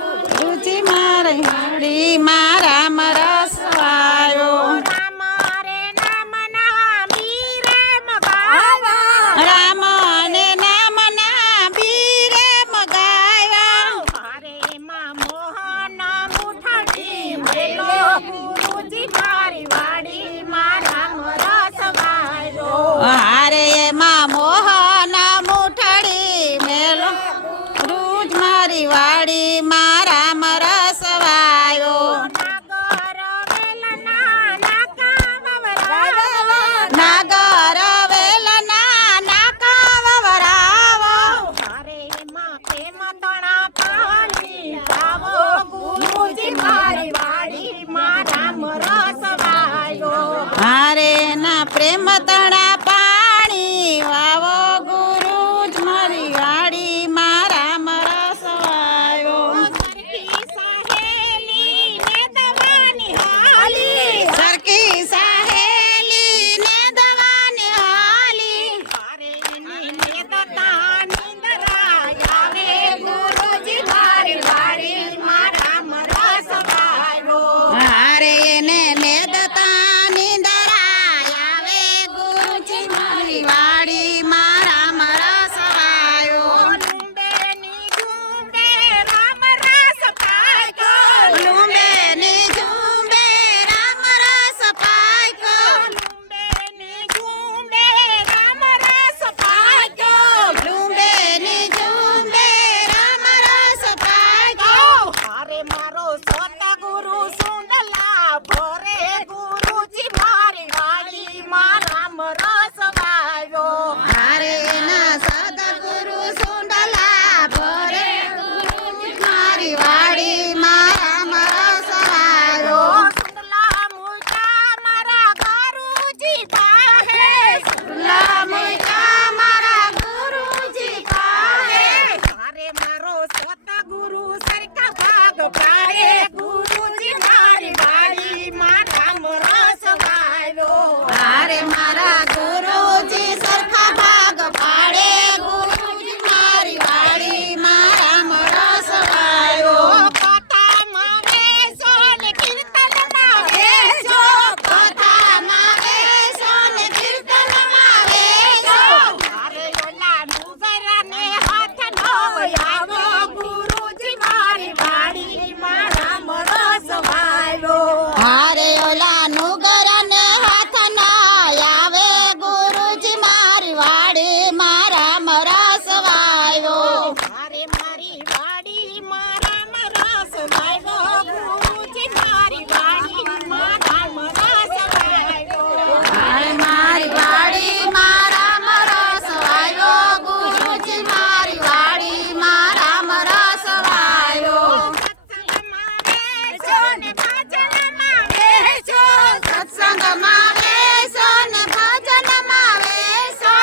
ગુરુજી મારી વાડી મારા મરસ વાયો રામ ને નામ ના બીરે મગાવ્યા મોહન મુઠડી મેલો ગુરુજી મારી વાડી મારા મરસ વાયો હારે એમાં મોહન મુઠડી મેલો ગુરુજ મારી વાડી મારા મરસ વાયો નાગર વેલના નાકા વવરાવો ગુરુજી મારી વાડી મારા મરસ વાયો હારે ના પ્રેમ તણા પાણી વાવો ગુરુજ મારી વાડી મારા મરસ વાયો સરખી સહેલી ને દવાની હાલી ગુરુજી મારી વાડી મારા મરસ વાયો હારે એને નેદતા નિંદરાય આવે ગુરુજી મારી વાડી મારા મરસ વાયો લુંબેની ઝુંબે રામ રસ પાક્યો લુંબેની ઝુંબે રામ રસ પાક્યો લુંબેની ઝુંબે રામ રસ પાક્યો લુંબેની ઝુંબે રામ રસ પાક્યો હારે મારો સોતા ગુરુ સુંડલા ભરે ગુરુજી મારી વાડી મારા મરસ વાયો હારે ના સદગુરુ સુંડલા ભરે ગુરુજી મારી વાડી મારા મરસ વાયો સુંડલા મુકા મારા ગુરુજી પાહે લામકા મારા ગુરુજી પાહે હારે મારો સોતા ગુરુ સરખા ભાગ પાડે ગુરુજી મારી વાડી મારા મરસ વાયો હારે મારા ગુરુજી સરખા ભાગ પાડે ગુરુજી મારી વાડી મારા મરસ વાયો કથામાં બેસો ને કીર્તનમાં બેસો કથામાં બેસો ને કીર્તનમાં બેસો હારે ઓલા નુગરાને હાથ નો આવો ગુરુજી મારી વાડી મારા મરસ વાયો હારે ઓલા નુગરને હાથ ના આવે ગુરુજી મારી વાડી મારા મરસ વાયો હારે મારી વાડી મારા મરસ વાયો ગુરુજી મારી વાડી મારા મરસ વાયો હારે મારી વાડી મારા મરસ વાયો ગુરુજી મારી વાડી મારા મરસ વાયો સત્સંગમાં બેસો ને ભજનમાં બેસો સત્સંગમાં બેસો ને ભજનમાં બેસો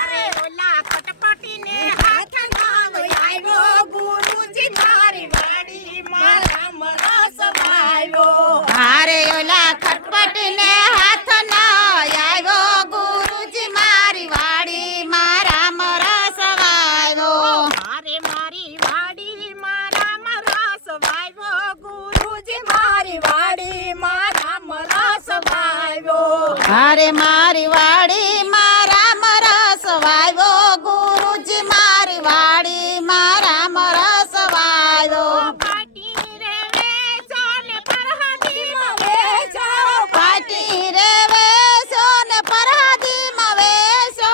અરે ઓલા કટપટીને હાથ નામ આવ્યો ગુરુજી મારી વાડી મારા મરસ વાયો હારે ઓલા ખટપટને હાથ ના આવ્યો ગુરુજી મારી વાડી મારા મરસ વાયો અરે મારી વાડી મારા મરસ વાયો ગુરુજી મારી વાડી મારા મરસ વાયો હારે મારી વાડી મારા મરસ વાયો ગુરુજી મારી વાડી મારા મરસ વાયો પાટી રે વેચો ને પરહદીમાં વેચો પાટી રે વેસો ને પરહાદીમાં વેસો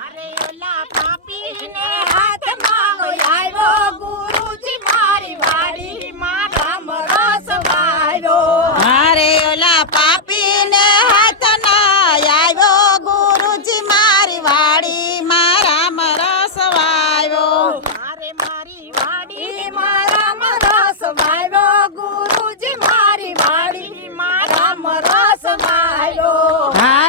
અરે ઓલા પાપીને હાથમાં આવ્યો ગુરુજી મારી વાડી મારા મરસ વાયો હારે ઓલા પાપીને હાથ ના આવ્યો હા